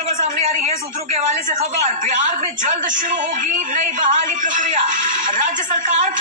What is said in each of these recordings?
खबर सामने आ रही है सूत्रों के हवाले से खबर। बिहार में जल्द शुरू होगी नई बहाली प्रक्रिया। राज्य सरकार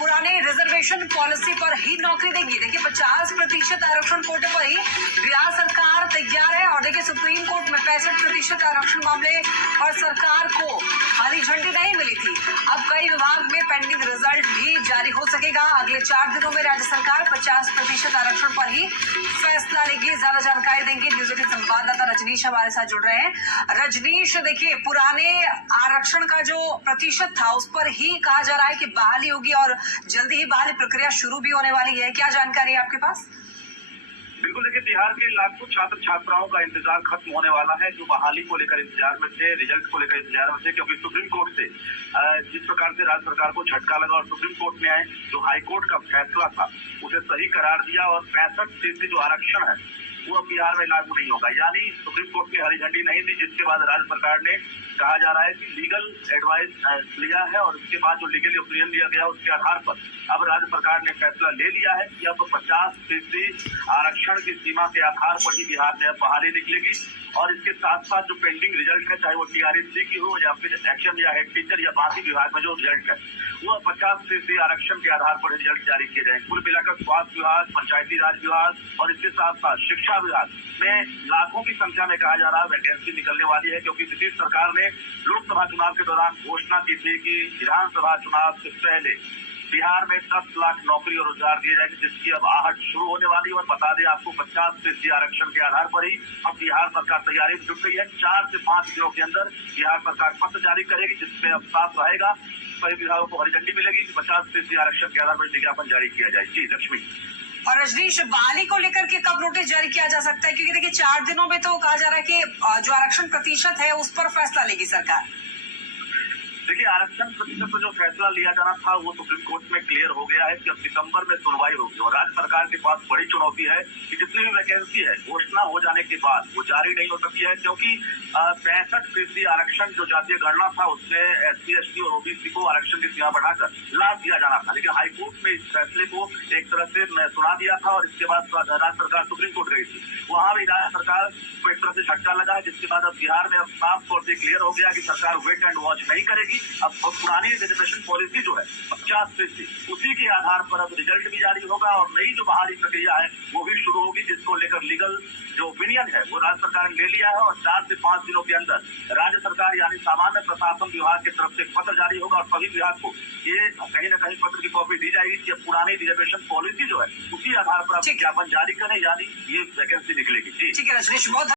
पुराने रिजर्वेशन पॉलिसी पर ही नौकरी देगी। देखिए 50% आरक्षण कोटे पर ही बिहार सरकार तैयार है। और देखिए सुप्रीम कोर्ट में 65% आरक्षण मामले पर सरकार को हरी झंडी नहीं मिली थी। अब कई विभाग में पेंडिंग रिजल्ट भी जारी हो सकेगा। अगले 4 दिनों में राज्य सरकार 50% आरक्षण पर ही फैसला लेगी। ज्यादा जानकारी देंगे न्यूज 18 संवाददाता रजनीश हमारे साथ जुड़ रहे हैं। रजनीश, देखिए पुराने आरक्षण का जो प्रतिशत था उस पर ही कहा जा रहा है कि बहाली होगी और जल्दी ही बहाली प्रक्रिया शुरू भी होने वाली है। क्या जानकारी है आपके पास? बिल्कुल, देखिए बिहार के लाखों छात्र छात्राओं का इंतजार खत्म होने वाला है, जो बहाली को लेकर इंतजार में थे, रिजल्ट को लेकर इंतजार में थे। क्योंकि सुप्रीम कोर्ट से जिस प्रकार से राज्य सरकार को झटका लगा और सुप्रीम कोर्ट ने जो हाईकोर्ट का फैसला था उसे सही करार दिया और 65% जो आरक्षण है वो अब बिहार में लागू नहीं होगा। यानी सुप्रीम कोर्ट ने हरी झंडी नहीं दी, जिसके बाद राज्य सरकार ने कहा जा रहा है कि लीगल एडवाइस लिया है और उसके बाद जो लीगल ओपिनियन लिया गया उसके आधार पर अब राज्य सरकार ने फैसला ले लिया है कि अब 50% आरक्षण की सीमा के आधार पर ही बिहार में अब बहाली निकलेगी। और इसके साथ साथ जो पेंडिंग रिजल्ट है, चाहे वो टीआरएससी की हो या फिर एक्शन या हेड टीचर या बाकी विभाग में जो रिजल्ट है वो 50% आरक्षण के आधार पर रिजल्ट जारी किए जाएंगे। कुल मिलाकर स्वास्थ्य विभाग, पंचायती राज विभाग और इसके साथ साथ शिक्षा विभाग में लाखों की संख्या में कहा जा रहा है वैकेंसी निकलने वाली है। क्योंकि नीतीश सरकार ने लोकसभा चुनाव के दौरान घोषणा की थी कि विधानसभा चुनाव से पहले बिहार में 10 लाख नौकरी और रोजगार दिए जाएंगे, जिसकी अब आहट शुरू होने वाली है। और बता दें आपको 50% आरक्षण के आधार पर ही अब बिहार सरकार तैयारी में जुट गई है। 4 से 5 दिनों के अंदर बिहार सरकार पत्र जारी करेगी, जिसमें अब साफ रहेगा, सभी विभागों को हरी झंडी मिलेगी कि 50% आरक्षण के आधार पर विज्ञापन जारी किया जाए। जी लक्ष्मी। और रजनीश, बहाली को लेकर के कब नोटिस जारी किया जा सकता है? क्योंकि देखिए 4 दिनों में तो कहा जा रहा है कि जो आरक्षण प्रतिशत है उस पर फैसला लेगी सरकार। देखिए आरक्षण प्रतिशत पर जो फैसला लिया जाना था वो सुप्रीम कोर्ट में क्लियर हो गया है कि अब सितंबर में सुनवाई होगी। और राज्य सरकार के पास बड़ी चुनौती है कि जितनी भी वैकेंसी है घोषणा हो जाने के बाद वो जारी नहीं हो सकती है। क्योंकि 65% आरक्षण जो जातीय गणना था उसमें SC, ST और OBC को आरक्षण की सीमा बढ़ाकर लाभ दिया जाना था। लेकिन हाईकोर्ट में इस फैसले को एक तरह से सुना दिया था और इसके बाद राज्य सरकार सुप्रीम कोर्ट गई थी। वहां भी राज्य सरकार को एक तरह से झटका लगा है, जिसके बाद अब बिहार में अब साफ तौर से क्लियर हो गया कि सरकार वेट एंड वॉच नहीं करेगी। अब पुरानी रिजर्वेशन पॉलिसी जो है 50% उसी के आधार पर अब रिजल्ट भी जारी होगा और नई जो बहाली प्रक्रिया है वो भी शुरू होगी, जिसको लेकर लीगल जो ओपिनियन है वो राज्य सरकार ने ले लिया है। और 4 से 5 दिनों के अंदर राज्य सरकार यानी सामान्य प्रशासन विभाग की तरफ से पत्र जारी होगा और सभी विभाग को ये कहीं न कहीं पत्र की कॉपी दी जाएगी कि पुरानी रिजर्वेशन पॉलिसी जो है उसी आधार पर अब विज्ञापन जारी करें, यानी ये वैकेंसी निकलेगी। ठीक है रजनीश, बहुत